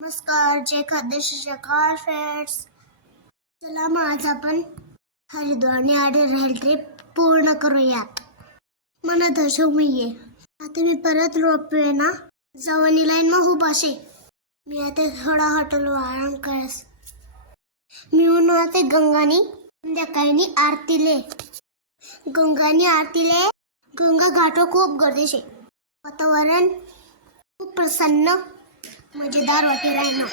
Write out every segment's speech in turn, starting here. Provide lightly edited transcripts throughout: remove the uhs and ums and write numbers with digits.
नमस्कार, जय खाद्यश्री फ्रेंड्स. चला मग आज आपण हरिद्वार आणि राहील ट्रिप पूर्ण करूयात. मला दशमी आहे. आता मी परत रोपवे ना जवानी लाईन मग उभा शे. मी आता थोडा हॉटेलवर आराम करस. मी उन्हाते गंगानी संध्याकाळी आरतीले गंगा घाटो खूप गर्दी शे. वातावरण खूप प्रसन्न मजेदार वाटे राहणं.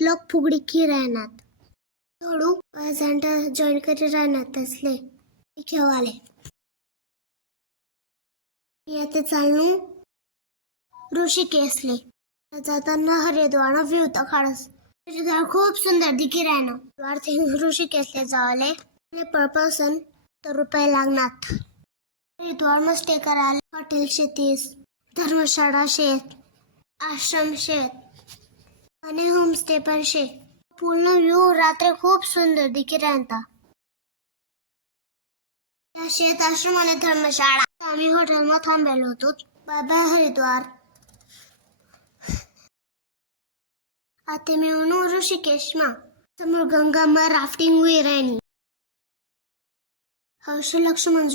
लोक फुगडी की राहणार थोडू झंडा जॉईन करी राहणार असले खेवाले. येते चालू ऋषिकेशले जाताना हरिद्वार व्ह्यू तर काढस. खूप सुंदर दिखी राहणं. द्वारथे ऋषिकेशले जावले पर पर्सन ₹100 लागणार. हरिद्वार में स्टे करायला हॉटेल शेतीस धर्मशाळा शेत आश्रम शेत आणि होमस्टे पण शे. पूर्ण व्ह्यू रात्री खूप सुंदर दिखी राहता. या शेत आश्रम आणि धर्मशाळा आम्ही हॉटेल मध्ये थांबलेलो होतो. बाबा हरिद्वार आता मी ऋषिकेश मा समोर गंगा मा राफ्टिंग हुई राहणी. हर्ष लक्ष्मण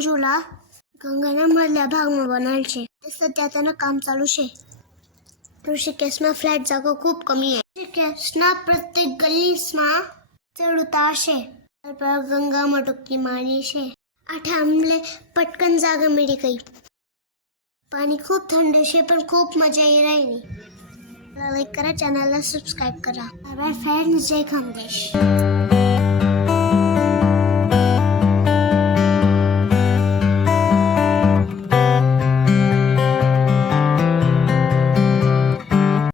झुला गंगाना मधल्या भाग में बनाल छे. सध्या त्यानं काम चालू शे. ऋषिकेश में फ्लॅट जागा खूप कमी आहे. ऋषिकेश ना प्रत्येक गल्लीस मा चढ उतार शे. गंगा मटुकी मारी शे. आठे आमले पटकन जागा मिळी गई. पाणी खूप थंड शे पण खूप मजा येई राहिली. लाईक करा, चॅनलला सबस्क्राईब करा. बाय फ्रेंड्स, जय खानदेश.